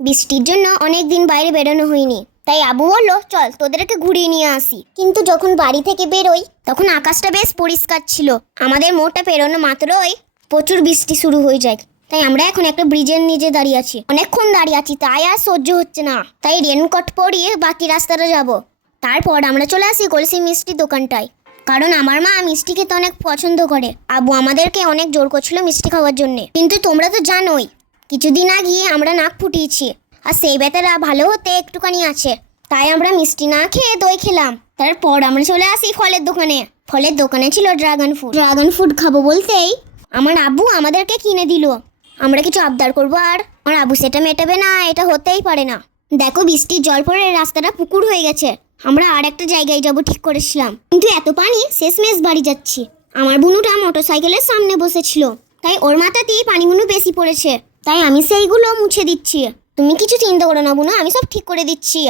বৃষ্টির জন্য অনেক দিন বাইরে বেরোনো হয়নি, তাই আবু বলল চল তোদেরকে ঘুরিয়ে নিয়ে আসি। কিন্তু যখন বাড়ি থেকে বেরোই তখন আকাশটা বেশ পরিষ্কার ছিল। আমাদের মোড়টা পেরোনো মাত্রই প্রচুর বৃষ্টি শুরু হয়ে যায়। তাই আমরা এখন একটা ব্রিজের নিচে দাঁড়িয়ে আছি, অনেকক্ষণ দাঁড়িয়ে আছি, তাই আর সহ্য হচ্ছে না। তাই রেনকোট পরিয়ে বাকি রাস্তাটা যাব। তারপর আমরা চলে আসি কলসি মিষ্টি দোকানটায়, কারণ আমার মা মিষ্টি খেতে অনেক পছন্দ করে। আবু আমাদেরকে অনেক জোর করছিল মিষ্টি খাওয়ার জন্যে, কিন্তু তোমরা তো জানোই কিছুদিন আগে আমরা নাক ফুটিয়েছি, আর সেই ব্যথাটা ভালো হতে একটুখানি আছে। তাই আমরা মিষ্টি না খেয়ে দই খেলাম। তারপর আমরা চলে আসি ফলের দোকানে। ফলের দোকানে ছিল ড্রাগন ফ্রুট খাবো বলতেই আমার আব্বু আমাদেরকে কিনে দিল। আমরা কিছু আবদার করবো আর আমার আব্বু সেটা মেটাবে না, এটা হতেই পারে না। দেখো বৃষ্টির জল পড়ে রাস্তাটা পুকুর হয়ে গেছে। আমরা আর একটা জায়গায় যাবো ঠিক করেছিলাম, কিন্তু এত পানি শেষমেশ বাড়ি যাচ্ছি। আমার বুনুটা মোটরসাইকেলের সামনে বসেছিল, তাই ওর মাথাতেই পানিগুলো বেশি পড়েছে, তাই আমি সেইগুলো মুছে দিচ্ছি। তুমি কিছু চিন্তা করো না বুনু, আমি সব ঠিক করে দিচ্ছি।